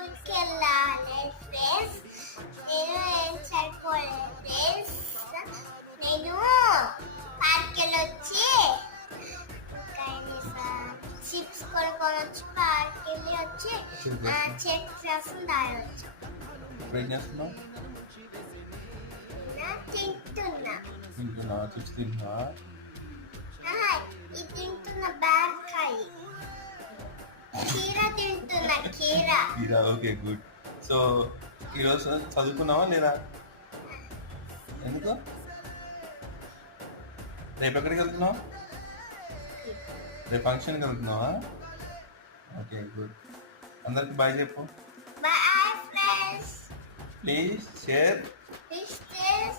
స్కూల్కి వెళ్ళాలి ఫ్రెండ్స్. నేను ఏం సరిపోలేదు ఫ్రెండ్స్. నేను పార్క్ వెళ్ళొచ్చి చిప్స్ కొనుక్కొని వచ్చి పార్క్ వెళ్ళి వచ్చి చెక్ రసం తాగొచ్చు. ఏం చేస్తున్నావు? తింటున్నా చిప్స్ తింటున్నా. ఇది తింటున్న బేరకాయ కీరా తింటున్నా. కీరా ఓకే గుడ్. సో ఈరోజు చదువుకున్నావా లేదా? ఎందుకు? రేపు ఎక్కడికి వెళ్తున్నావు? రేపు ఫంక్షన్కి వెళ్తున్నావా? Okay good. అందరికి బాయ్ చెప్పు. Bye friends. Please share This is